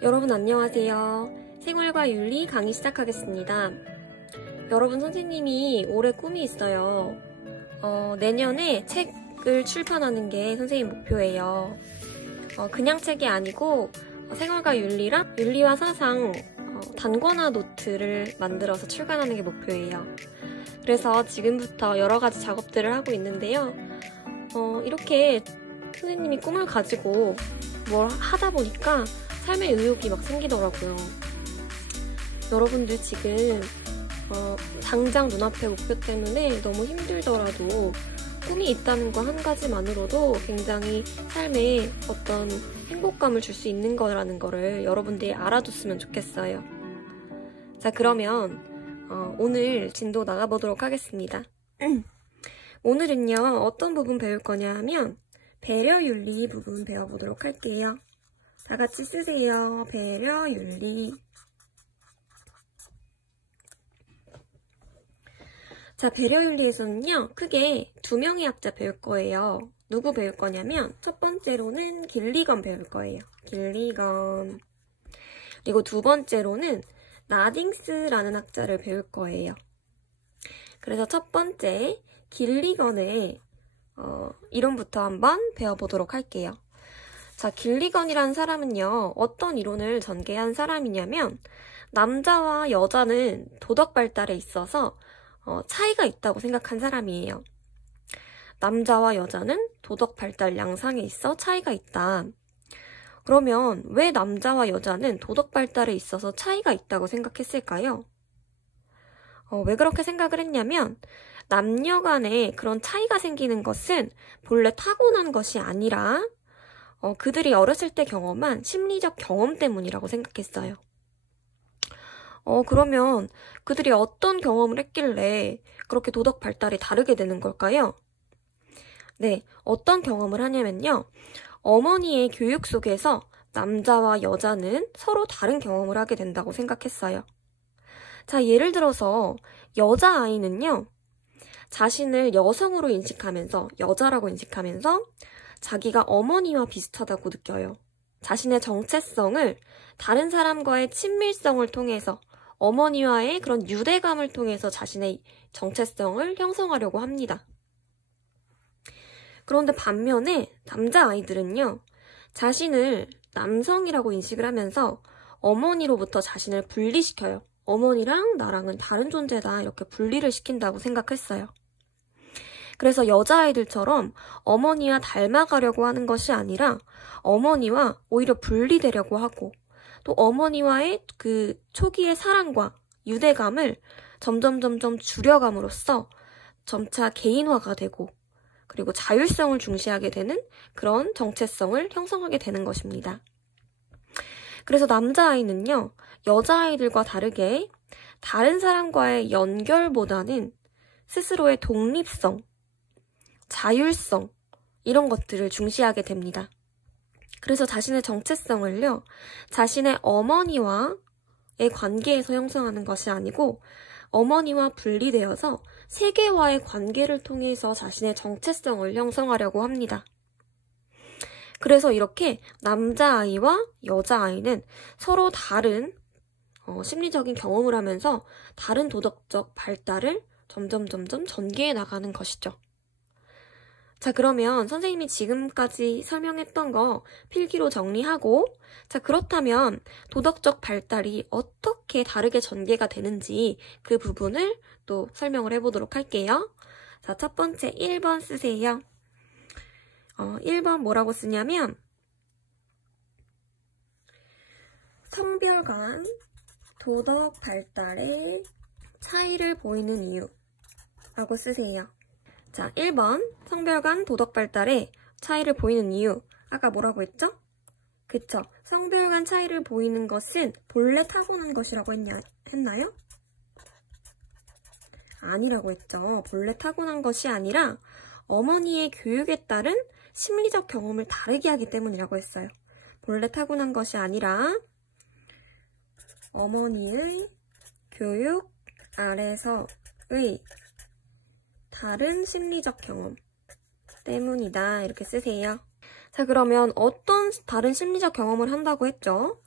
여러분 안녕하세요. 생활과 윤리 강의 시작하겠습니다. 여러분 선생님이 올해 꿈이 있어요. 내년에 책을 출판하는 게 선생님 목표예요. 그냥 책이 아니고 생활과 윤리랑 윤리와 사상 단권화 노트를 만들어서 출간하는 게 목표예요. 그래서 지금부터 여러 가지 작업들을 하고 있는데요. 이렇게 선생님이 꿈을 가지고 뭘 하다 보니까 삶의 의욕이 막 생기더라고요. 여러분들 지금 당장 눈앞의 목표 때문에 너무 힘들더라도 꿈이 있다는 거 한 가지만으로도 굉장히 삶에 어떤 행복감을 줄 수 있는 거라는 거를 여러분들이 알아뒀으면 좋겠어요. 자, 그러면 오늘 진도 나가보도록 하겠습니다. 오늘은요, 어떤 부분 배울 거냐 하면 배려윤리 부분 배워보도록 할게요. 다 같이 쓰세요. 배려윤리. 자, 배려윤리에서는요, 크게 두 명의 학자 배울 거예요. 누구 배울 거냐면, 첫 번째로는 길리건 배울 거예요. 길리건. 그리고 두 번째로는 나딩스라는 학자를 배울 거예요. 그래서 첫 번째, 길리건의 이론부터 한번 배워보도록 할게요. 자, 길리건이라는 사람은요, 어떤 이론을 전개한 사람이냐면, 남자와 여자는 도덕 발달에 있어서 차이가 있다고 생각한 사람이에요. 남자와 여자는 도덕 발달 양상에 있어 차이가 있다. 그러면 왜 남자와 여자는 도덕 발달에 있어서 차이가 있다고 생각했을까요? 왜 그렇게 생각을 했냐면, 남녀 간에 그런 차이가 생기는 것은 본래 타고난 것이 아니라 그들이 어렸을 때 경험한 심리적 경험 때문이라고 생각했어요. 그러면 그들이 어떤 경험을 했길래 그렇게 도덕 발달이 다르게 되는 걸까요? 네, 어떤 경험을 하냐면요. 어머니의 교육 속에서 남자와 여자는 서로 다른 경험을 하게 된다고 생각했어요. 자, 예를 들어서 여자아이는요. 자신을 여성으로 인식하면서, 여자라고 인식하면서 자기가 어머니와 비슷하다고 느껴요. 자신의 정체성을 다른 사람과의 친밀성을 통해서, 어머니와의 그런 유대감을 통해서 자신의 정체성을 형성하려고 합니다. 그런데 반면에 남자아이들은요, 자신을 남성이라고 인식을 하면서 어머니로부터 자신을 분리시켜요. 어머니랑 나랑은 다른 존재다, 이렇게 분리를 시킨다고 생각했어요. 그래서 여자아이들처럼 어머니와 닮아가려고 하는 것이 아니라 어머니와 오히려 분리되려고 하고, 또 어머니와의 그 초기의 사랑과 유대감을 점점 줄여감으로써 점차 개인화가 되고, 그리고 자율성을 중시하게 되는 그런 정체성을 형성하게 되는 것입니다. 그래서 남자아이는요, 여자아이들과 다르게 다른 사람과의 연결보다는 스스로의 독립성, 자율성, 이런 것들을 중시하게 됩니다. 그래서 자신의 정체성을요, 자신의 어머니와의 관계에서 형성하는 것이 아니고 어머니와 분리되어서 세계와의 관계를 통해서 자신의 정체성을 형성하려고 합니다. 그래서 이렇게 남자아이와 여자아이는 서로 다른 심리적인 경험을 하면서 다른 도덕적 발달을 점점 전개해 나가는 것이죠. 자, 그러면 선생님이 지금까지 설명했던 거 필기로 정리하고, 자, 그렇다면 도덕적 발달이 어떻게 다르게 전개가 되는지 그 부분을 또 설명을 해보도록 할게요. 자, 첫 번째 1번 쓰세요. 1번 뭐라고 쓰냐면, 성별 간 도덕 발달의 차이를 보이는 이유 라고 쓰세요. 자, 1번 성별 간 도덕 발달의 차이를 보이는 이유. 아까 뭐라고 했죠? 그쵸? 성별 간 차이를 보이는 것은 본래 타고난 것이라고 했나요? 아니라고 했죠. 본래 타고난 것이 아니라 어머니의 교육에 따른 심리적 경험을 다르게 하기 때문이라고 했어요. 본래 타고난 것이 아니라 어머니의 교육 아래서의 다른 심리적 경험 때문이다, 이렇게 쓰세요. 자, 그러면 어떤 다른 심리적 경험을 한다고 했죠?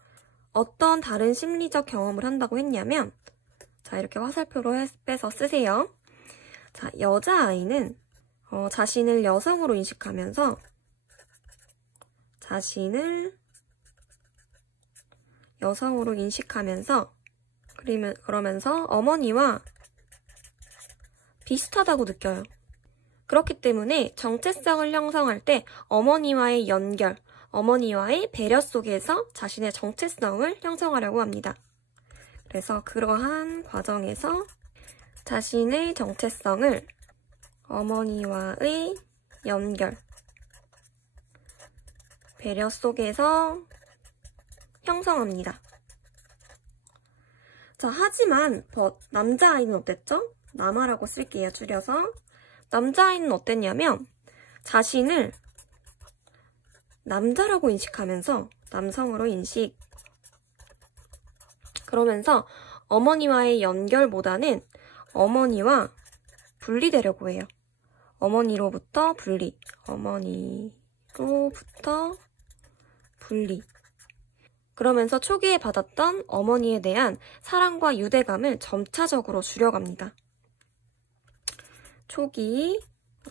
어떤 다른 심리적 경험을 한다고 했냐면, 자, 이렇게 화살표로 빼서 쓰세요. 자, 여자아이는 자신을 여성으로 인식하면서 자신을 여성으로 인식하면서 그러면서 어머니와 비슷하다고 느껴요. 그렇기 때문에 정체성을 형성할 때 어머니와의 연결, 어머니와의 배려 속에서 자신의 정체성을 형성하려고 합니다. 그래서 그러한 과정에서 자신의 정체성을 어머니와의 연결, 배려 속에서 형성합니다. 자, 하지만 남자아이는 어땠죠? 남아라고 쓸게요, 줄여서. 남자아이는 어땠냐면 자신을 남자라고 인식하면서 남성으로 인식. 그러면서 어머니와의 연결보다는 어머니와 분리되려고 해요. 어머니로부터 분리. 어머니로부터 분리. 그러면서 초기에 받았던 어머니에 대한 사랑과 유대감을 점차적으로 줄여갑니다. 초기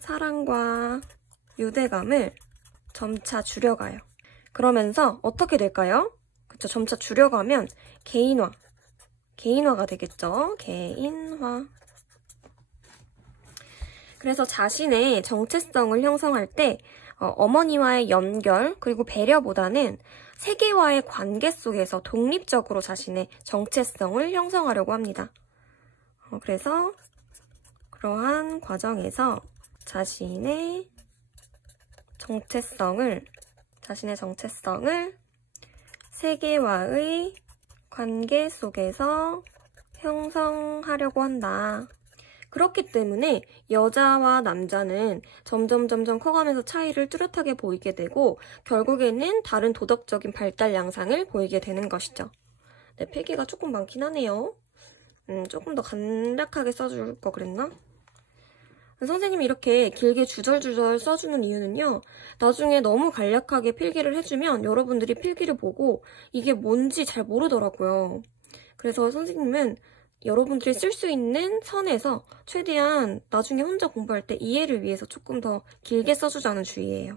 사랑과 유대감을 점차 줄여가요. 그러면서 어떻게 될까요? 그쵸, 점차 줄여가면 개인화가 되겠죠. 개인화. 그래서 자신의 정체성을 형성할 때 어머니와의 연결 그리고 배려보다는 세계와의 관계 속에서 독립적으로 자신의 정체성을 형성하려고 합니다. 그래서 그러한 과정에서 자신의 정체성을 세계와의 관계 속에서 형성하려고 한다. 그렇기 때문에 여자와 남자는 점점 커가면서 차이를 뚜렷하게 보이게 되고 결국에는 다른 도덕적인 발달 양상을 보이게 되는 것이죠. 네, 필기가 조금 많긴 하네요. 조금 더 간략하게 써줄 거 그랬나? 선생님이 이렇게 길게 주절주절 써주는 이유는요. 나중에 너무 간략하게 필기를 해주면 여러분들이 필기를 보고 이게 뭔지 잘 모르더라고요. 그래서 선생님은 여러분들이 쓸 수 있는 선에서 최대한 나중에 혼자 공부할 때 이해를 위해서 조금 더 길게 써주자는 주의예요.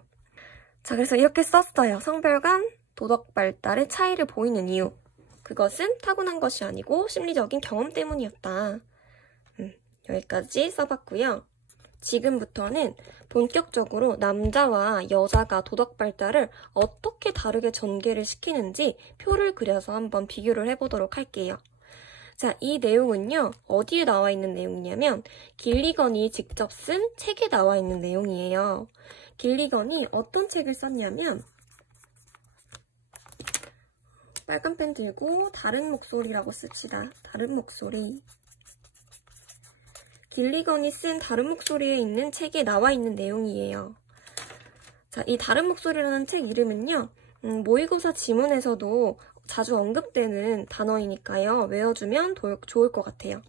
자, 그래서 이렇게 썼어요. 성별 간 도덕 발달의 차이를 보이는 이유. 그것은 타고난 것이 아니고 심리적인 경험 때문이었다. 여기까지 써봤고요. 지금부터는 본격적으로 남자와 여자가 도덕 발달을 어떻게 다르게 전개를 시키는지 표를 그려서 한번 비교를 해보도록 할게요. 자, 이 내용은요, 어디에 나와 있는 내용이냐면 길리건이 직접 쓴 책에 나와 있는 내용이에요. 길리건이 어떤 책을 썼냐면 빨간 펜 들고 다른 목소리라고 씁시다. 다른 목소리. 길리건이 쓴 다른 목소리에 있는 책에 나와 있는 내용이에요. 자, 이 다른 목소리라는 책 이름은요, 모의고사 지문에서도 자주 언급되는 단어이니까요. 외워주면 좋을 것 같아요.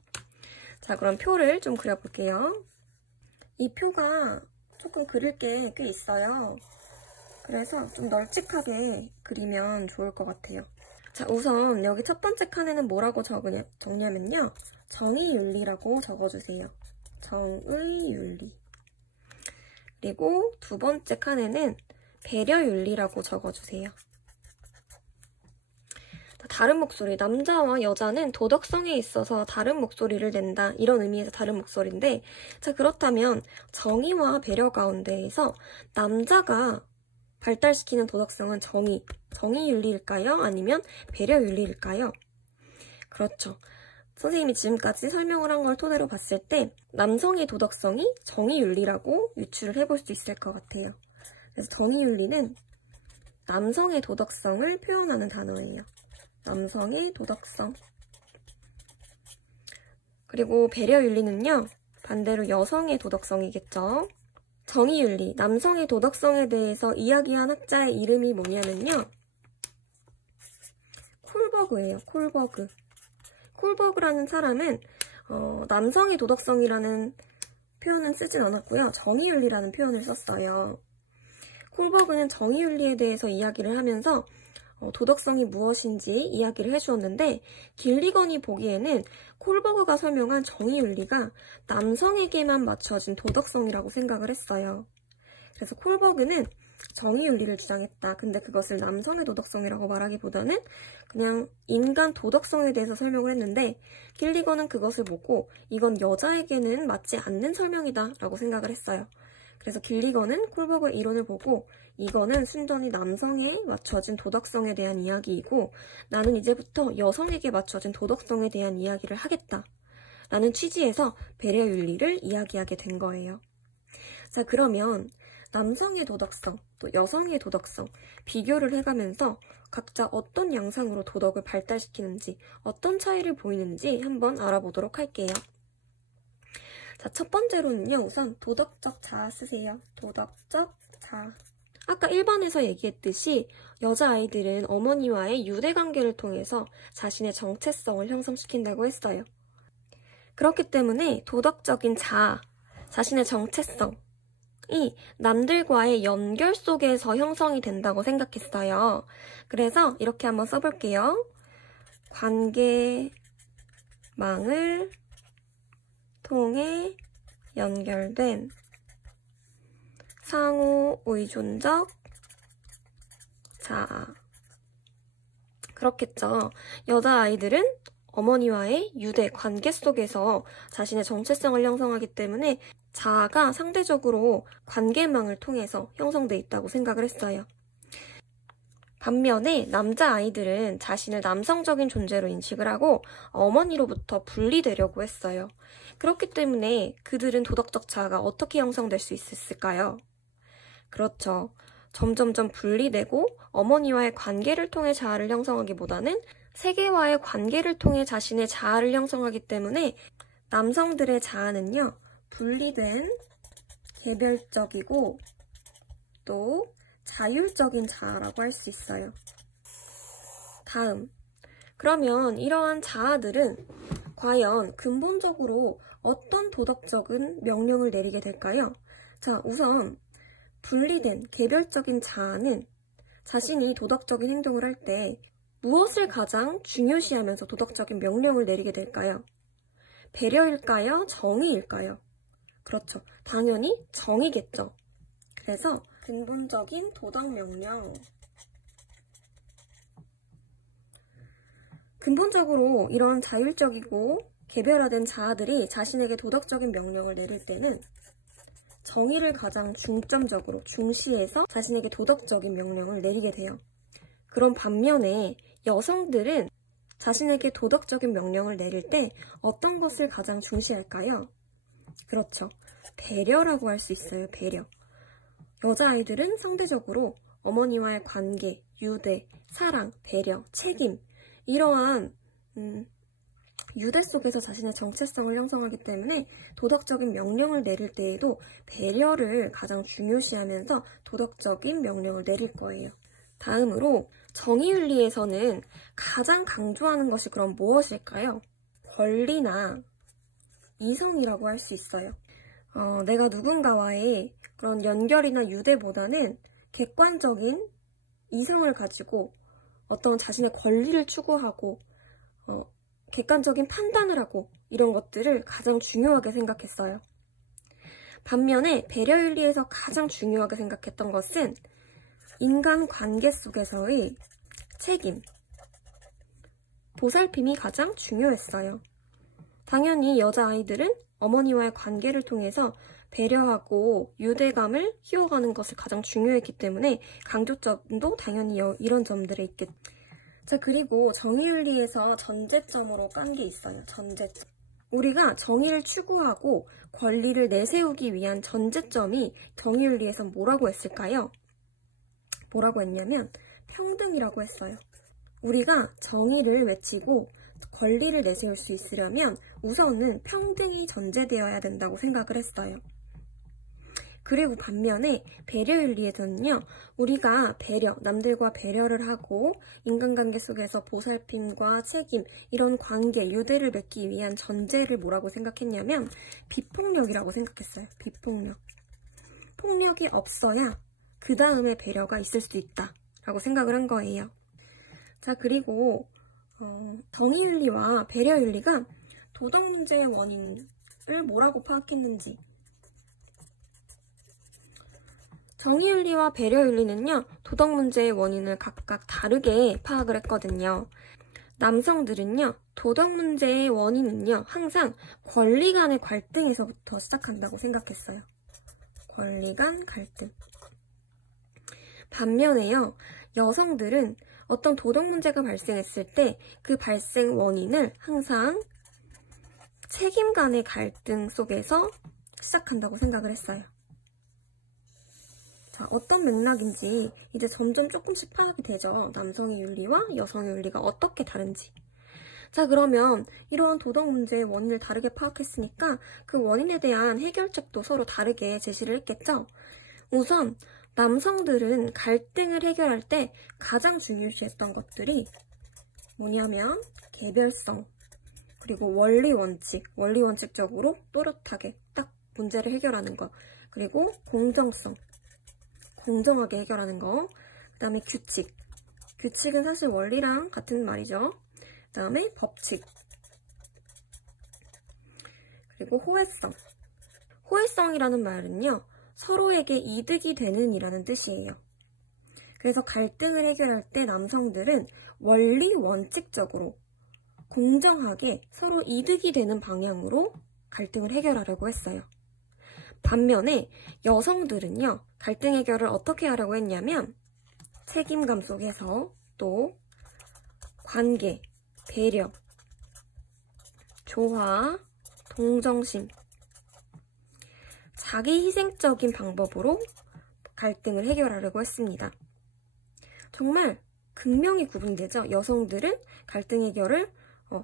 자, 그럼 표를 좀 그려볼게요. 이 표가 조금 그릴 게 꽤 있어요. 그래서 좀 널찍하게 그리면 좋을 것 같아요. 자, 우선 여기 첫 번째 칸에는 뭐라고 적냐면요. 정의윤리라고 적어주세요. 정의윤리. 그리고 두 번째 칸에는 배려윤리라고 적어주세요. 다른 목소리, 남자와 여자는 도덕성에 있어서 다른 목소리를 낸다. 이런 의미에서 다른 목소리인데, 자, 그렇다면 정의와 배려 가운데에서 남자가 발달시키는 도덕성은 정의윤리일까요? 아니면 배려윤리일까요? 그렇죠. 선생님이 지금까지 설명을 한 걸 토대로 봤을 때 남성의 도덕성이 정의윤리라고 유추를 해볼 수 있을 것 같아요. 그래서 정의윤리는 남성의 도덕성을 표현하는 단어예요. 남성의 도덕성. 그리고 배려윤리는요, 반대로 여성의 도덕성이겠죠. 정의윤리, 남성의 도덕성에 대해서 이야기한 학자의 이름이 뭐냐면요. 콜버그예요. 콜버그. 콜버그라는 사람은 남성의 도덕성이라는 표현은 쓰진 않았고요. 정의윤리라는 표현을 썼어요. 콜버그는 정의윤리에 대해서 이야기를 하면서 도덕성이 무엇인지 이야기를 해주었는데 길리건이 보기에는 콜버그가 설명한 정의윤리가 남성에게만 맞춰진 도덕성이라고 생각을 했어요. 그래서 콜버그는 정의윤리를 주장했다. 근데 그것을 남성의 도덕성이라고 말하기보다는 그냥 인간 도덕성에 대해서 설명을 했는데 길리건은 그것을 보고 이건 여자에게는 맞지 않는 설명이다 라고 생각을 했어요. 그래서 길리건은 콜버그의 이론을 보고 이거는 순전히 남성에 맞춰진 도덕성에 대한 이야기이고 나는 이제부터 여성에게 맞춰진 도덕성에 대한 이야기를 하겠다 라는 취지에서 배려윤리를 이야기하게 된 거예요. 자, 그러면 남성의 도덕성, 또 여성의 도덕성 비교를 해가면서 각자 어떤 양상으로 도덕을 발달시키는지 어떤 차이를 보이는지 한번 알아보도록 할게요. 자, 첫 번째로는요. 우선 도덕적 자아 쓰세요. 도덕적 자아. 아까 1번에서 얘기했듯이 여자아이들은 어머니와의 유대관계를 통해서 자신의 정체성을 형성시킨다고 했어요. 그렇기 때문에 도덕적인 자아, 자신의 정체성이 남들과의 연결 속에서 형성이 된다고 생각했어요. 그래서 이렇게 한번 써볼게요. 관계망을 통해 연결된 상호 의존적 자아. 그렇겠죠. 여자아이들은 어머니와의 유대 관계 속에서 자신의 정체성을 형성하기 때문에 자아가 상대적으로 관계망을 통해서 형성돼 있다고 생각을 했어요. 반면에 남자아이들은 자신을 남성적인 존재로 인식을 하고 어머니로부터 분리되려고 했어요. 그렇기 때문에 그들은 도덕적 자아가 어떻게 형성될 수 있을까요? 그렇죠. 점점점 분리되고 어머니와의 관계를 통해 자아를 형성하기보다는 세계와의 관계를 통해 자신의 자아를 형성하기 때문에 남성들의 자아는요, 분리된 개별적이고 또 자율적인 자아라고 할 수 있어요. 다음, 그러면 이러한 자아들은 과연 근본적으로 어떤 도덕적인 명령을 내리게 될까요? 자, 우선 분리된 개별적인 자아는 자신이 도덕적인 행동을 할 때 무엇을 가장 중요시하면서 도덕적인 명령을 내리게 될까요? 배려일까요? 정의일까요? 그렇죠. 당연히 정의겠죠. 그래서 근본적인 도덕 명령. 근본적으로 이런 자율적이고 개별화된 자아들이 자신에게 도덕적인 명령을 내릴 때는 정의를 가장 중점적으로 중시해서 자신에게 도덕적인 명령을 내리게 돼요. 그런 반면에 여성들은 자신에게 도덕적인 명령을 내릴 때 어떤 것을 가장 중시할까요? 그렇죠. 배려라고 할 수 있어요. 배려. 여자아이들은 상대적으로 어머니와의 관계, 유대, 사랑, 배려, 책임 이러한 유대 속에서 자신의 정체성을 형성하기 때문에 도덕적인 명령을 내릴 때에도 배려를 가장 중요시하면서 도덕적인 명령을 내릴 거예요. 다음으로 정의윤리에서는 가장 강조하는 것이 그럼 무엇일까요? 권리나 이성이라고 할 수 있어요. 내가 누군가와의 그런 연결이나 유대보다는 객관적인 이성을 가지고 어떤 자신의 권리를 추구하고 객관적인 판단을 하고 이런 것들을 가장 중요하게 생각했어요. 반면에 배려윤리에서 가장 중요하게 생각했던 것은 인간관계 속에서의 책임, 보살핌이 가장 중요했어요. 당연히 여자아이들은 어머니와의 관계를 통해서 배려하고 유대감을 키워가는 것을 가장 중요했기 때문에 강조점도 당연히 이런 점들에 있겠죠. 자, 그리고 정의윤리에서 전제점으로 깐 게 있어요. 전제점. 우리가 정의를 추구하고 권리를 내세우기 위한 전제점이 정의윤리에서 뭐라고 했을까요? 뭐라고 했냐면 평등이라고 했어요. 우리가 정의를 외치고 권리를 내세울 수 있으려면 우선은 평등이 전제되어야 된다고 생각을 했어요. 그리고 반면에 배려윤리에서는요, 우리가 남들과 배려를 하고 인간관계 속에서 보살핌과 책임, 이런 관계, 유대를 맺기 위한 전제를 뭐라고 생각했냐면 비폭력이라고 생각했어요. 비폭력. 폭력이 없어야 그 다음에 배려가 있을 수 있다 라고 생각을 한 거예요. 자, 그리고 정의윤리와 배려윤리가 도덕문제의 원인을 뭐라고 파악했는지. 정의윤리와 배려윤리는요, 도덕문제의 원인을 각각 다르게 파악을 했거든요. 남성들은요, 도덕문제의 원인은요, 항상 권리 간의 갈등에서부터 시작한다고 생각했어요. 권리 간 갈등. 반면에요, 여성들은 어떤 도덕 문제가 발생했을 때 그 발생 원인을 항상 책임 간의 갈등 속에서 시작한다고 생각을 했어요. 자, 어떤 맥락인지 이제 점점 조금씩 파악이 되죠. 남성의 윤리와 여성의 윤리가 어떻게 다른지. 자, 그러면 이러한 도덕 문제의 원인을 다르게 파악했으니까 그 원인에 대한 해결책도 서로 다르게 제시를 했겠죠. 우선 남성들은 갈등을 해결할 때 가장 중요시했던 것들이 뭐냐면 개별성, 그리고 원리 원칙적으로 또렷하게 딱 문제를 해결하는 거, 그리고 공정성, 공정하게 해결하는 거, 그 다음에 규칙은 사실 원리랑 같은 말이죠. 그 다음에 법칙, 그리고 호혜성이라는 말은요, 서로에게 이득이 되는 이라는 뜻이에요. 그래서 갈등을 해결할 때 남성들은 원리 원칙적으로 공정하게 서로 이득이 되는 방향으로 갈등을 해결하려고 했어요. 반면에 여성들은요, 갈등 해결을 어떻게 하려고 했냐면 책임감 속에서 또 관계, 배려, 조화, 동정심, 자기 희생적인 방법으로 갈등을 해결하려고 했습니다. 정말 극명히 구분되죠. 여성들은 갈등 해결을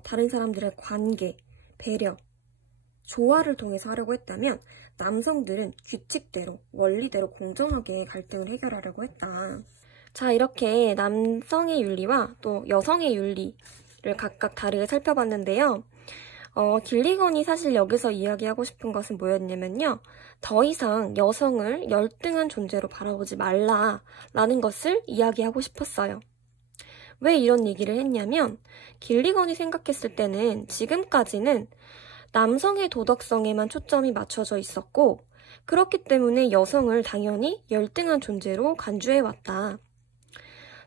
다른 사람들의 관계, 배려, 조화를 통해서 하려고 했다면 남성들은 규칙대로, 원리대로 공정하게 갈등을 해결하려고 했다. 자, 이렇게 남성의 윤리와 또 여성의 윤리를 각각 다르게 살펴봤는데요. 길리건이 사실 여기서 이야기하고 싶은 것은 뭐였냐면요. 더 이상 여성을 열등한 존재로 바라보지 말라라는 것을 이야기하고 싶었어요. 왜 이런 얘기를 했냐면 길리건이 생각했을 때는 지금까지는 남성의 도덕성에만 초점이 맞춰져 있었고 그렇기 때문에 여성을 당연히 열등한 존재로 간주해왔다.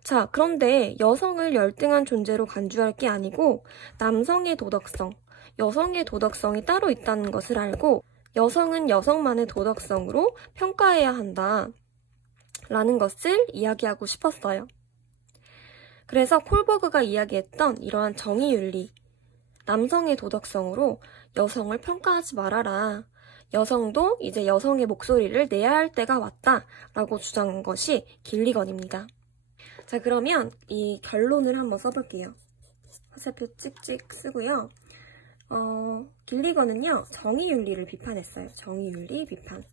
자, 그런데 여성을 열등한 존재로 간주할 게 아니고 남성의 도덕성, 여성의 도덕성이 따로 있다는 것을 알고 여성은 여성만의 도덕성으로 평가해야 한다 라는 것을 이야기하고 싶었어요. 그래서 콜버그가 이야기했던 이러한 정의윤리, 남성의 도덕성으로 여성을 평가하지 말아라. 여성도 이제 여성의 목소리를 내야 할 때가 왔다 라고 주장한 것이 길리건입니다. 자, 그러면 이 결론을 한번 써볼게요. 화살표 찍찍 쓰고요. 길리건은요, 정의윤리를 비판했어요. 정의윤리 비판.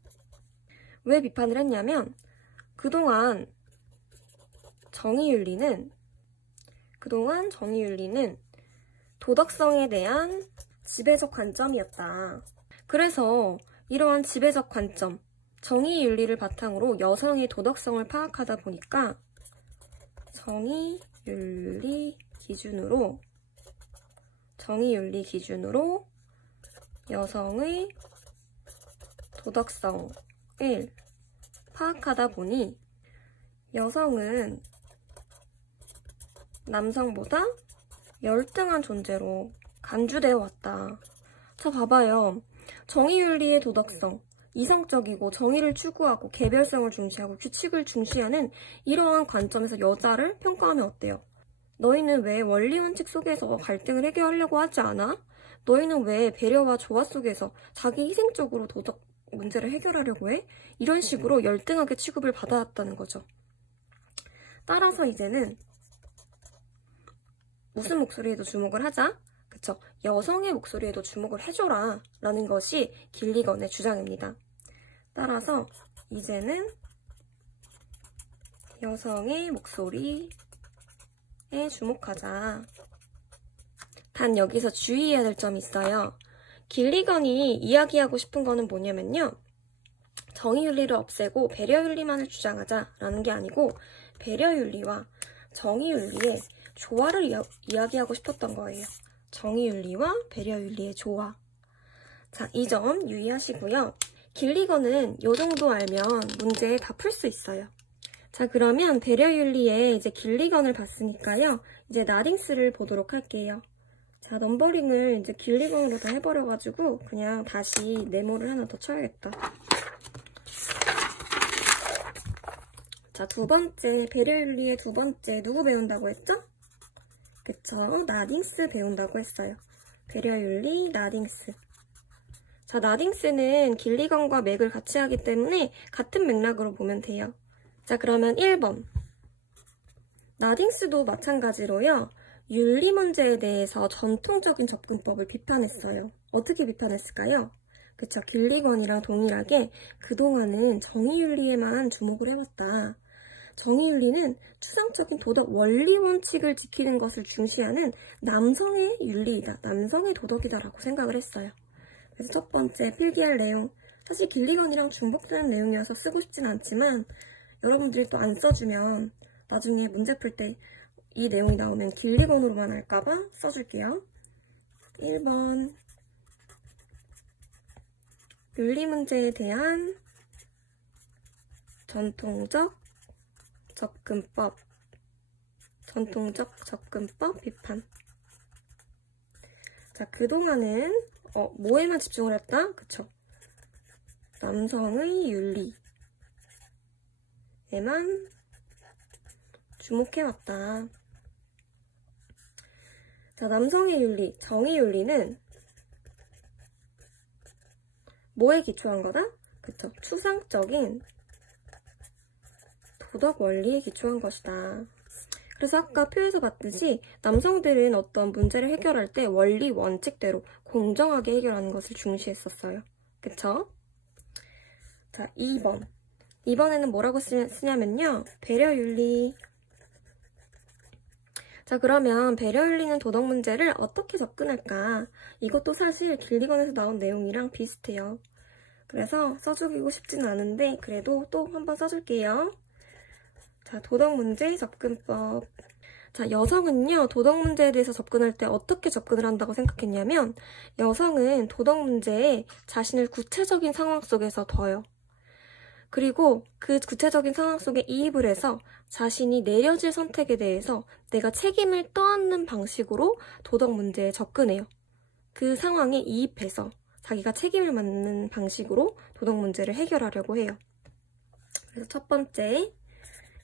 왜 비판을 했냐면, 그동안 정의윤리는 도덕성에 대한 지배적 관점이었다. 그래서 이러한 지배적 관점, 정의윤리를 바탕으로 여성의 도덕성을 파악하다 보니까 정의윤리 기준으로 여성의 도덕성을 파악하다 보니 여성은 남성보다 열등한 존재로 간주되어 왔다. 자, 봐봐요. 정의윤리의 도덕성, 이성적이고 정의를 추구하고 개별성을 중시하고 규칙을 중시하는 이러한 관점에서 여자를 평가하면 어때요? 너희는 왜 원리 원칙 속에서 갈등을 해결하려고 하지 않아? 너희는 왜 배려와 조화 속에서 자기 희생적으로 도덕 문제를 해결하려고 해? 이런 식으로 열등하게 취급을 받아왔다는 거죠. 따라서 이제는 무슨 목소리에도 주목을 하자? 그쵸? 여성의 목소리에도 주목을 해줘라 라는 것이 길리건의 주장입니다. 따라서 이제는 여성의 목소리에 주목하자. 단 여기서 주의해야 될 점이 있어요. 길리건이 이야기하고 싶은 거는 뭐냐면요. 정의윤리를 없애고 배려윤리만을 주장하자라는 게 아니고 배려윤리와 정의윤리에 조화를 이야기하고 싶었던 거예요. 정의윤리와 배려윤리의 조화. 자, 이 점 유의하시고요. 길리건은 이 정도 알면 문제 다 풀 수 있어요. 자, 그러면 배려윤리의 이제 길리건을 봤으니까요. 이제 나딩스를 보도록 할게요. 자, 넘버링을 이제 길리건으로 다 해버려가지고 그냥 다시 네모를 하나 더 쳐야겠다. 자, 두 번째, 배려윤리의 두 번째 누구 배운다고 했죠? 그쵸? 나딩스 배운다고 했어요. 배려윤리, 나딩스. 자, 나딩스는 길리건과 맥을 같이 하기 때문에 같은 맥락으로 보면 돼요. 자, 그러면 1번. 나딩스도 마찬가지로요. 윤리 문제에 대해서 전통적인 접근법을 비판했어요. 어떻게 비판했을까요? 그쵸, 길리건이랑 동일하게 그동안은 정의윤리에만 주목을 해왔다. 정의윤리는 추상적인 도덕 원리 원칙을 지키는 것을 중시하는 남성의 윤리이다, 남성의 도덕이다라고 생각을 했어요. 그래서 첫 번째 필기할 내용, 사실 길리건이랑 중복되는 내용이어서 쓰고 싶진 않지만 여러분들이 또 안 써주면 나중에 문제 풀 때 이 내용이 나오면 길리건으로만 할까봐 써줄게요. 1번 윤리 문제에 대한 전통적 접근법 비판. 자, 그동안은 뭐에만 집중을 했다? 그쵸? 남성의 윤리에만 주목해왔다. 자, 남성의 윤리, 정의윤리는 뭐에 기초한 거다? 그쵸? 추상적인 도덕 원리에 기초한 것이다. 그래서 아까 표에서 봤듯이 남성들은 어떤 문제를 해결할 때 원리 원칙대로 공정하게 해결하는 것을 중시했었어요. 그쵸? 자, 2번. 이번에는 뭐라고 쓰냐면요. 배려윤리. 자, 그러면 배려윤리는 도덕 문제를 어떻게 접근할까? 이것도 사실 길리건에서 나온 내용이랑 비슷해요. 그래서 써주기고 싶진 않은데 그래도 또 한번 써줄게요. 자, 도덕 문제 접근법. 자, 여성은요, 도덕 문제에 대해서 접근할 때 어떻게 접근을 한다고 생각했냐면 여성은 도덕 문제에 자신을 구체적인 상황 속에서 둬요. 그리고 그 구체적인 상황 속에 이입을 해서 자신이 내려질 선택에 대해서 내가 책임을 떠안는 방식으로 도덕 문제에 접근해요. 그 상황에 이입해서 자기가 책임을 맡는 방식으로 도덕 문제를 해결하려고 해요. 그래서 첫 번째,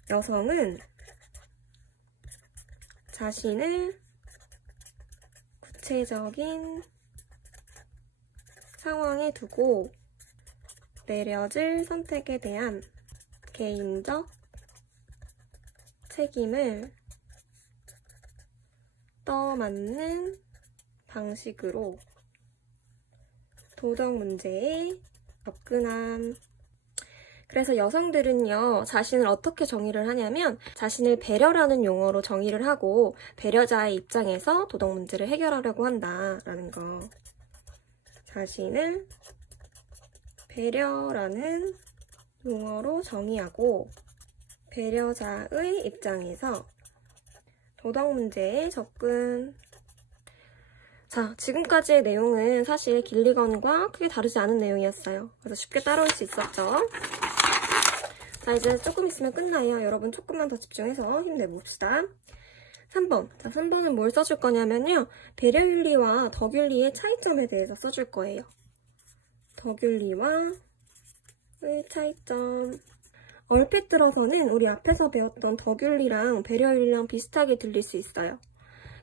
여성은 자신을 구체적인 상황에 두고 내려질 선택에 대한 개인적 책임을 떠맡는 방식으로 도덕 문제에 접근함. 그래서 여성들은요, 자신을 어떻게 정의를 하냐면 자신을 배려라는 용어로 정의를 하고 배려자의 입장에서 도덕 문제를 해결하려고 한다라는 거. 자신을 배려라는 용어로 정의하고 배려자의 입장에서 도덕 문제에 접근. 자, 지금까지의 내용은 사실 길리건과 크게 다르지 않은 내용이었어요. 그래서 쉽게 따라올 수 있었죠. 자, 이제 조금 있으면 끝나요. 여러분 조금만 더 집중해서 힘내봅시다. 3번. 자, 3번은 뭘 써줄 거냐면요. 배려윤리와 덕윤리의 차이점에 대해서 써줄 거예요. 덕윤리와의 차이점. 얼핏 들어서는 우리 앞에서 배웠던 덕윤리랑 배려윤리랑 비슷하게 들릴 수 있어요.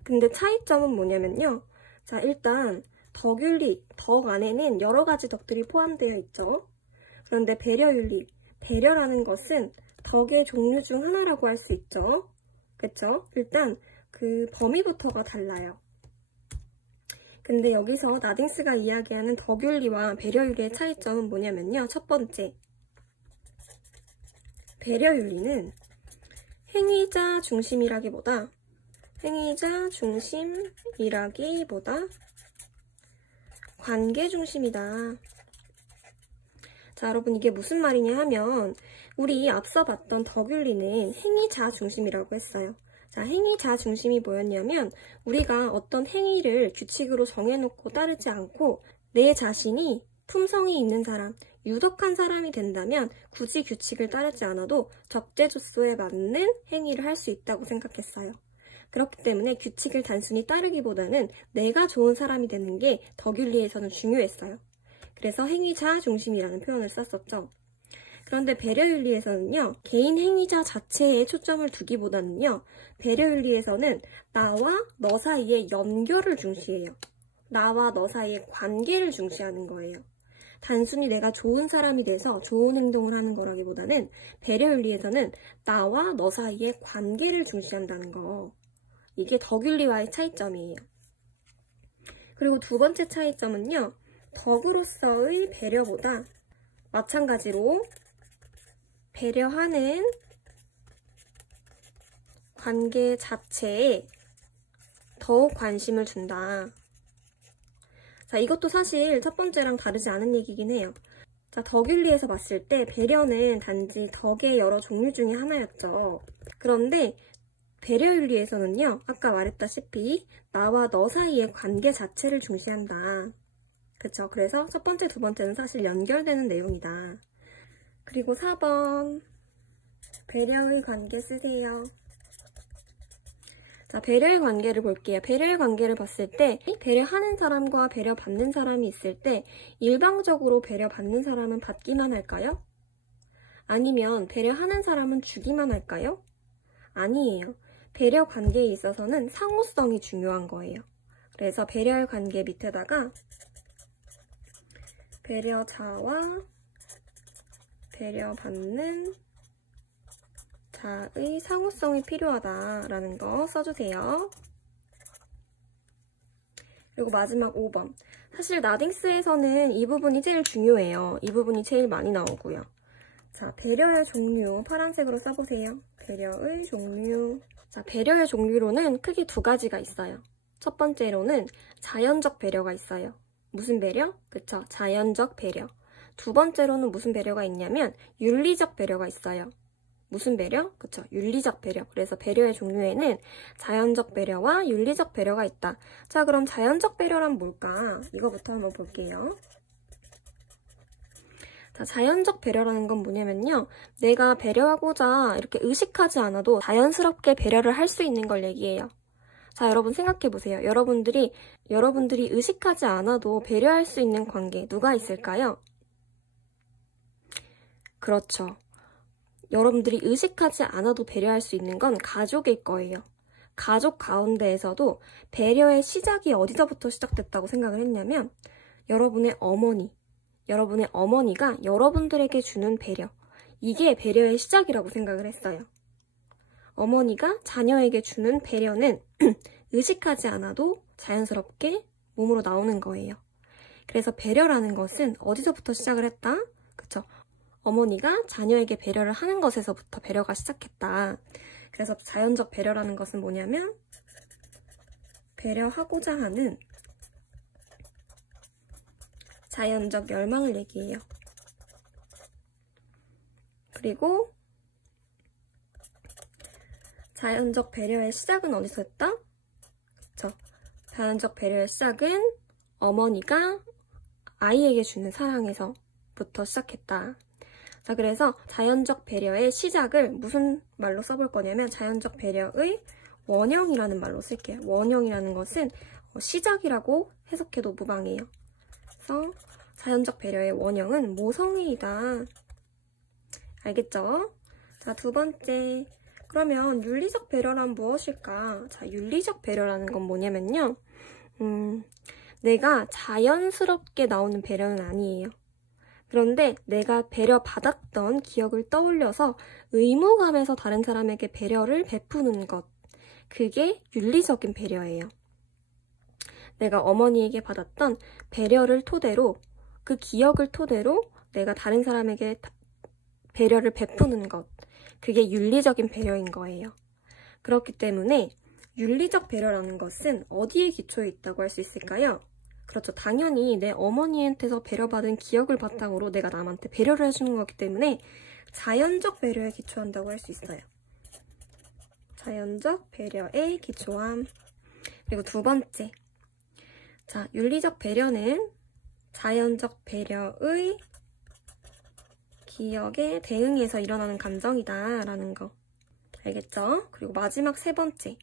근데 차이점은 뭐냐면요. 자, 일단 덕윤리, 덕 안에는 여러 가지 덕들이 포함되어 있죠. 그런데 배려윤리, 배려라는 것은 덕의 종류 중 하나라고 할 수 있죠. 그쵸? 일단 그 범위부터가 달라요. 근데 여기서 나딩스가 이야기하는 덕윤리와 배려윤리의 차이점은 뭐냐면요. 첫 번째, 배려윤리는 행위자 중심이라기보다 관계 중심이다. 자, 여러분 이게 무슨 말이냐 하면 우리 앞서 봤던 덕윤리는 행위자 중심이라고 했어요. 자, 행위 자중심이 뭐였냐면 우리가 어떤 행위를 규칙으로 정해놓고 따르지 않고 내 자신이 품성이 있는 사람, 유덕한 사람이 된다면 굳이 규칙을 따르지 않아도 적재적소에 맞는 행위를 할 수 있다고 생각했어요. 그렇기 때문에 규칙을 단순히 따르기보다는 내가 좋은 사람이 되는 게 덕윤리에서는 중요했어요. 그래서 행위자 중심이라는 표현을 썼었죠. 그런데 배려윤리에서는요, 개인 행위자 자체에 초점을 두기보다는요, 배려윤리에서는 나와 너 사이의 연결을 중시해요. 나와 너 사이의 관계를 중시하는 거예요. 단순히 내가 좋은 사람이 돼서 좋은 행동을 하는 거라기보다는 배려윤리에서는 나와 너 사이의 관계를 중시한다는 거. 이게 덕윤리와의 차이점이에요. 그리고 두 번째 차이점은요, 덕으로서의 배려보다 마찬가지로 배려하는 관계 자체에 더욱 관심을 준다. 자, 이것도 사실 첫 번째랑 다르지 않은 얘기긴 해요. 자, 덕윤리에서 봤을 때 배려는 단지 덕의 여러 종류 중에 하나였죠. 그런데 배려윤리에서는요, 아까 말했다시피 나와 너 사이의 관계 자체를 중시한다. 그쵸? 그래서 첫 번째, 두 번째는 사실 연결되는 내용이다. 그리고 4번 배려의 관계 쓰세요. 자, 배려의 관계를 볼게요. 배려의 관계를 봤을 때 배려하는 사람과 배려받는 사람이 있을 때 일방적으로 배려받는 사람은 받기만 할까요? 아니면 배려하는 사람은 주기만 할까요? 아니에요. 배려 관계에 있어서는 상호성이 중요한 거예요. 그래서 배려의 관계 밑에다가 배려자와 배려받는 자의 상호성이 필요하다라는 거 써주세요. 그리고 마지막 5번. 사실 나딩스에서는 이 부분이 제일 중요해요. 이 부분이 제일 많이 나오고요. 자, 배려의 종류 파란색으로 써보세요. 배려의 종류. 자, 배려의 종류로는 크게 두 가지가 있어요. 첫 번째로는 자연적 배려가 있어요. 무슨 배려? 그쵸? 자연적 배려. 두 번째로는 무슨 배려가 있냐면 윤리적 배려가 있어요. 무슨 배려? 그쵸? 윤리적 배려. 그래서 배려의 종류에는 자연적 배려와 윤리적 배려가 있다. 자, 그럼 자연적 배려란 뭘까? 이거부터 한번 볼게요. 자, 자연적 배려라는 건 뭐냐면요. 내가 배려하고자 이렇게 의식하지 않아도 자연스럽게 배려를 할 수 있는 걸 얘기해요. 자, 여러분 생각해보세요. 여러분들이 의식하지 않아도 배려할 수 있는 관계 누가 있을까요? 그렇죠. 여러분들이 의식하지 않아도 배려할 수 있는 건 가족일 거예요. 가족 가운데에서도 배려의 시작이 어디서부터 시작됐다고 생각을 했냐면 여러분의 어머니가 여러분들에게 주는 배려, 이게 배려의 시작이라고 생각을 했어요. 어머니가 자녀에게 주는 배려는 의식하지 않아도 자연스럽게 몸으로 나오는 거예요. 그래서 배려라는 것은 어디서부터 시작을 했다? 그쵸? 어머니가 자녀에게 배려를 하는 것에서부터 배려가 시작했다. 그래서 자연적 배려라는 것은 뭐냐면 배려하고자 하는 자연적 열망을 얘기해요. 그리고 자연적 배려의 시작은 어디서 했다? 그쵸? 자연적 배려의 시작은 어머니가 아이에게 주는 사랑에서부터 시작했다. 자, 그래서 자연적 배려의 시작을 무슨 말로 써볼 거냐면 자연적 배려의 원형이라는 말로 쓸게요. 원형이라는 것은 시작이라고 해석해도 무방해요. 그래서 자연적 배려의 원형은 모성애이다. 알겠죠? 자, 두 번째. 그러면 윤리적 배려란 무엇일까? 자, 윤리적 배려라는 건 뭐냐면요. 내가 자연스럽게 나오는 배려는 아니에요. 그런데 내가 배려받았던 기억을 떠올려서 의무감에서 다른 사람에게 배려를 베푸는 것. 그게 윤리적인 배려예요. 내가 어머니에게 받았던 배려를 토대로, 그 기억을 토대로 내가 다른 사람에게 배려를 베푸는 것. 그게 윤리적인 배려인 거예요. 그렇기 때문에 윤리적 배려라는 것은 어디에 기초해 있다고 할 수 있을까요? 그렇죠. 당연히 내 어머니한테서 배려받은 기억을 바탕으로 내가 남한테 배려를 해주는 거기 때문에 자연적 배려에 기초한다고 할 수 있어요. 자연적 배려의 기초함. 그리고 두 번째. 자, 윤리적 배려는 자연적 배려의 기억에 대응해서 일어나는 감정이다 라는 거. 알겠죠? 그리고 마지막 세 번째.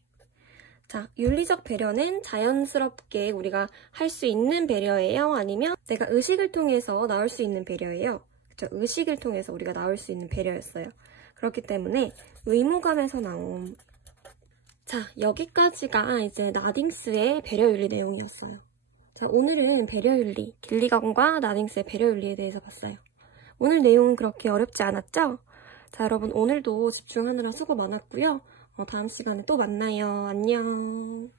자, 윤리적 배려는 자연스럽게 우리가 할 수 있는 배려예요? 아니면 내가 의식을 통해서 나올 수 있는 배려예요? 그쵸? 의식을 통해서 우리가 나올 수 있는 배려였어요. 그렇기 때문에 의무감에서 나온. 자, 여기까지가 이제 나딩스의 배려윤리 내용이었어요. 자, 오늘은 배려윤리, 길리건과 나딩스의 배려윤리에 대해서 봤어요. 오늘 내용은 그렇게 어렵지 않았죠? 자, 여러분 오늘도 집중하느라 수고 많았고요. 다음 시간에 또 만나요. 안녕.